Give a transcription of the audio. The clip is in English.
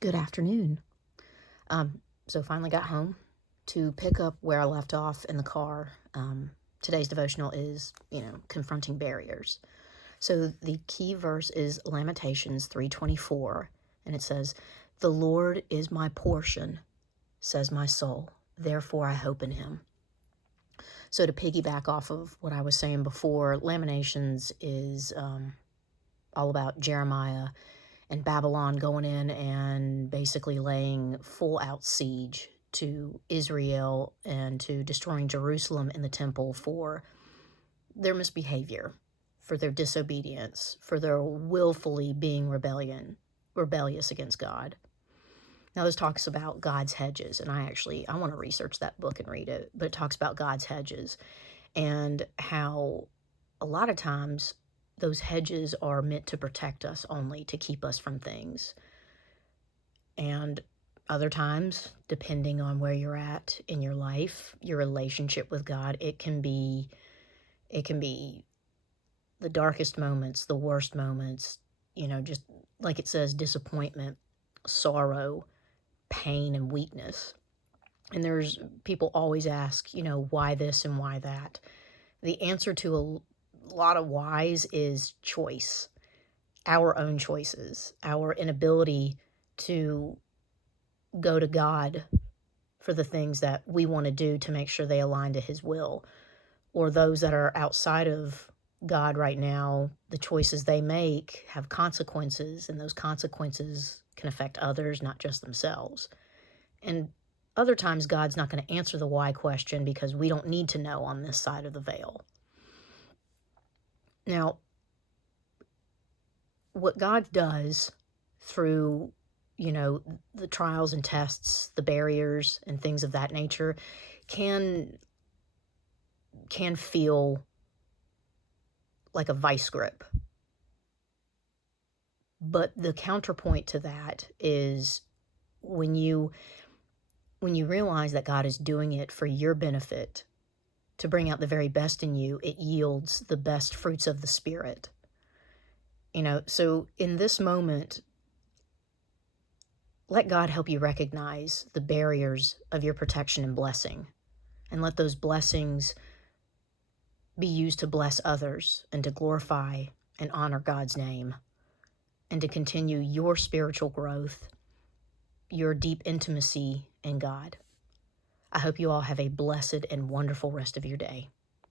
Good afternoon. So finally got home to pick up where I left off in the car. Today's devotional is, confronting barriers. So the key verse is Lamentations 3:24, and it says, "The Lord is my portion, says my soul. Therefore I hope in him." So to piggyback off of what I was saying before, Lamentations is all about Jeremiah and Babylon going in and basically laying full out siege to Israel and to destroying Jerusalem and the temple for their misbehavior, for their disobedience, for their willfully being rebellious against God. Now this talks about God's hedges, and I want to research that book and read it, but it talks about God's hedges and how a lot of times those hedges are meant to protect us only, to keep us from things. And other times, depending on where you're at in your life, your relationship with God, it can be the darkest moments, the worst moments, just like it says, disappointment, sorrow, pain, and weakness. And there's people always ask, why this and why that? The answer to a lot of whys is choice, our own choices, our inability to go to God for the things that we want to do to make sure they align to his will, or those that are outside of God right now, the choices they make have consequences, and those consequences can affect others, not just themselves. And other times God's not going to answer the why question because we don't need to know on this side of the veil. Now, what God does through, the trials and tests, the barriers and things of that nature can feel like a vice grip. But the counterpoint to that is when you realize that God is doing it for your benefit, to bring out the very best in you, it yields the best fruits of the Spirit. So in this moment, let God help you recognize the barriers of your protection and blessing, and let those blessings be used to bless others and to glorify and honor God's name, and to continue your spiritual growth, your deep intimacy in God. I hope you all have a blessed and wonderful rest of your day.